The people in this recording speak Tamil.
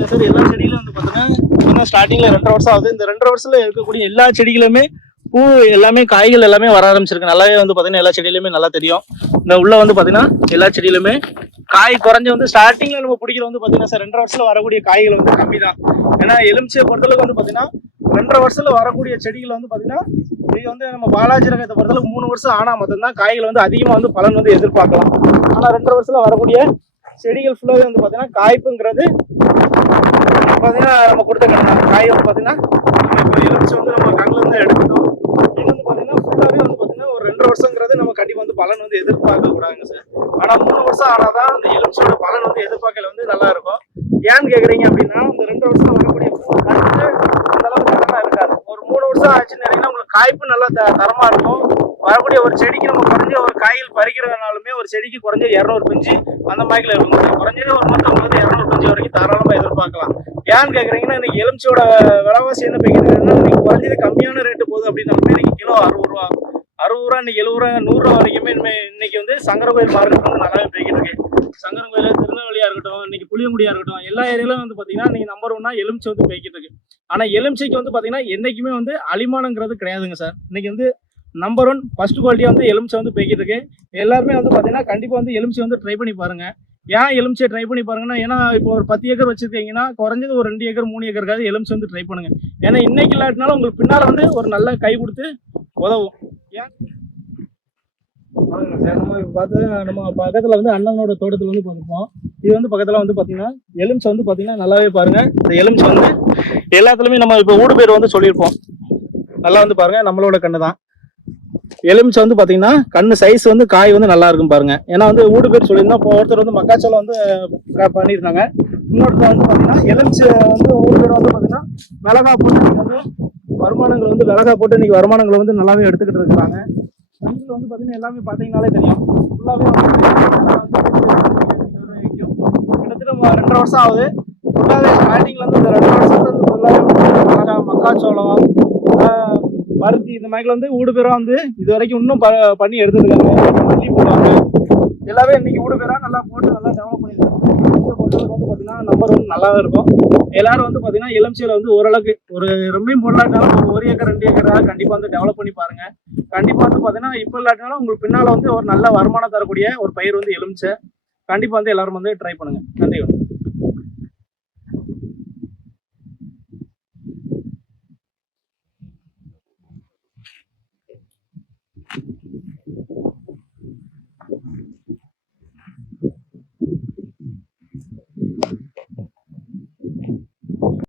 இல்லை சார். எல்லா செடியிலும் வந்து பார்த்தீங்கன்னா ஸ்டார்டிங்ல 2.5 வருஷம் ஆகுது. இந்த 2.5 வருஷத்துல இருக்கக்கூடிய எல்லா செடிகளுமே பூ எல்லாமே காய்கள் எல்லாமே வர ஆரம்பிச்சிருக்கு. நல்லாவே வந்து பார்த்தீங்கன்னா எல்லா செடியிலுமே நல்லா தெரியும். இந்த உள்ள வந்து பார்த்தீங்கன்னா எல்லா செடியிலுமே காய் குறைஞ்சி வந்து ஸ்டார்டிங்ல நம்ம பிடிக்கிற வந்து பார்த்தீங்கன்னா சார் 2.5 வருஷத்துல வரக்கூடிய காய்கள் வந்து கம்மி தான். ஏன்னா எலுமிச்சை பொறுத்தளவுக்கு வந்து பார்த்தீங்கன்னா 2.5 வருஷத்துல வரக்கூடிய செடிகள் வந்து பார்த்தீங்கன்னா இது வந்து நம்ம பாலாஜி ரகத்தை பொறுத்தளவுக்கு 3 வருஷம் ஆனா மட்டும்தான் காய்கள் வந்து அதிகமாக வந்து பலன் வந்து எதிர்பார்க்கலாம். ஆனால் 2.5 வருஷத்துல வரக்கூடிய செடிகள் ஃபுல்லாகவே வந்து பார்த்தீங்கன்னா காய்ப்புங்கிறது பார்த்தீங்கன்னா நம்ம கொடுத்த காய் வந்து பார்த்தீங்கன்னா இப்போ எலுமிச்சை வந்து நம்ம கண்ணில் இருந்து எடுத்துட்டோம். இது வந்து பார்த்தீங்கன்னா ஃபுல்லாகவே வந்து பார்த்தீங்கன்னா ஒரு 2 வருஷங்கிறது நம்ம கண்டிப்பாக வந்து பலன் வந்து எதிர்பார்க்க கூடாதுங்க சார். ஆனால் 3 வருஷம் ஆனால் தான் அந்த எலுமிச்சோட பலன் வந்து எதிர்பார்க்கல வந்து நல்லா இருக்கும். ஏன்னு கேட்குறீங்க அப்படின்னா இந்த 2 வருஷம் வரக்கூடிய கருத்து அந்த அளவுக்கு தரமாக இருக்காது. ஒரு 3 வருஷம் ஆச்சுன்னு நினைக்கிறீங்கன்னா உங்களுக்கு காய்ப்பு நல்லா தரமாக இருக்கும். வரக்கூடிய ஒரு செடிக்கு நம்ம குறைஞ்ச ஒரு காய்கள் பறிக்கிறதுனாலுமே ஒரு செடிக்கு குறைஞ்ச 200 பிஞ்சு அந்த மாதிரில இருக்கும். குறைஞ்சது ஒரு மொத்தம் 200 பிஞ்சு வரைக்கும் தாராளமாக எதிர்பார்க்கலாம். ஏன்னு கேட்குறீங்கன்னா இன்னைக்கு எலுமிச்சோட விலைவாசி என்ன போய்க்கிறதுன்னா இன்னைக்கு குறைஞ்சது கம்மியான ரேட்டு போகுது அப்படின்னாலுமே இன்னைக்கு கிலோ 60 ரூபா, 60 ரூபா, இன்னைக்கு 70 ரூபா, 100 ரூபா வரைக்குமே இன்னைக்கு வந்து சங்கர கோயில் மார்க்கெட் வந்து நல்லாவே போய்கிட்டு இருக்கு. சங்கரன் கோயில், திருநெல்வேலியா இருக்கட்டும், இன்னைக்கு புளியங்குடியா இருக்கட்டும், எல்லா ஏரியாலும் வந்து பாத்தீங்கன்னா இன்னைக்கு நம்பர் 1 எலுமிச்சை வந்து போய்கிட்டு இருக்கு. ஆனா எலுமிச்சைக்கு வந்து பாத்தீங்கன்னா என்னைக்குமே வந்து அலிமானங்கிறது கிடையாதுங்க சார். இன்னைக்கு வந்து நம்பர் 1 ஃபர்ஸ்ட் குவாலிட்டியா வந்து எலுமிச்சை வந்து போய்கிட்டு இருக்கு. எல்லாருமே வந்து பாத்தீங்கன்னா கண்டிப்பா வந்து எலுமிச்சை வந்து ட்ரை பண்ணி பாருங்க. ஏன் எலுமிச்சை ட்ரை பண்ணி பாருங்கன்னா, ஏன்னா இப்போ ஒரு 10 ஏக்கர் வச்சிருக்கீங்கன்னா குறைஞ்சது ஒரு 2 ஏக்கர் 3 ஏக்கருக்காவது எலுமிச்சை வந்து ட்ரை பண்ணுங்க. ஏன்னா இன்னைக்கு இல்லாட்டினாலும் உங்களுக்கு பின்னால வந்து ஒரு நல்ல கை கொடுத்து உதவும். ஏன் நம்ம பார்த்து நம்ம பக்கத்துல வந்து அண்ணனோட தோட்டத்துல வந்து பார்த்துப்போம். இது வந்து பக்கத்துல வந்து பாத்தீங்கன்னா எலுமிச்சை வந்து பாத்தீங்கன்னா நல்லாவே பாருங்க. இந்த எலுமிச்சை வந்து எல்லாத்துலயுமே நம்ம இப்போ ஊடு பேர் வந்து சொல்லியிருப்போம். நல்லா வந்து பாருங்க நம்மளோட கண்ணு தான். எலுமிச்சை வந்து பாத்தீங்கன்னா கண்ணு சைஸ் வந்து காய் வந்து நல்லா இருக்கும் பாருங்க. ஏன்னா வந்து ஊடு பேர் சொல்லியிருந்தோம். இப்போ ஒருத்தர் வந்து மக்காச்சோளம் வந்து பண்ணியிருந்தாங்க. இன்னொருத்தர் வந்து பாத்தீங்கன்னா எலுமிச்சை வந்து ஊடு பேர் வந்து பாத்தீங்கன்னா மிளகா போட்டு வந்து வருமானங்கள் வந்து மிளகா போட்டு இன்னைக்கு வருமானங்களை வந்து நல்லாவே எடுத்துக்கிட்டு இருக்கிறாங்க. கண்ணில் வந்து பாத்தீங்கன்னா எல்லாமே பாத்தீங்கன்னாலே தெரியும். ஃபுல்லாவே கிட்டத்தட்ட 2.5 வருஷம் ஆகுது. ஃபுல்லாவே ஸ்டார்டிங்ல இருந்து இந்த 2 வருஷத்துல இருந்து ஃபுல்லாவே மிளகா, மக்காச்சோளம், பருத்தி இந்த மாதிரி வந்து ஊடு பேரா வந்து இது வரைக்கும் இன்னும் பண்ணி எடுத்துருக்காங்க. மல்லி போடுவாங்க எல்லாமே இன்னைக்கு ஊடு பேரா நல்லா போட்டு நல்லா டெவலப் பண்ணிருக்காங்க. வந்து பாத்தீங்கன்னா நம்பர் 1 நல்லா இருக்கும். எல்லாரும் வந்து பாத்தீங்கன்னா எலுமிச்சையில வந்து ஓரளவுக்கு ஒரு ரொம்பவும் போடலாட்டாலும் ஒரு ஏக்கர் 2 ஏக்கராக கண்டிப்பா வந்து டெவலப் பண்ணி பாருங்க. கண்டிப்பா வந்து பாத்தீங்கன்னா இப்ப இல்லாட்டினாலும் உங்களுக்கு பின்னால வந்து ஒரு நல்ல வருமானம் தரக்கூடிய ஒரு பயிர் வந்து எலுமிச்சை. கண்டிப்பா வந்து எல்லாரும் வந்து ட்ரை பண்ணுங்க. நன்றி.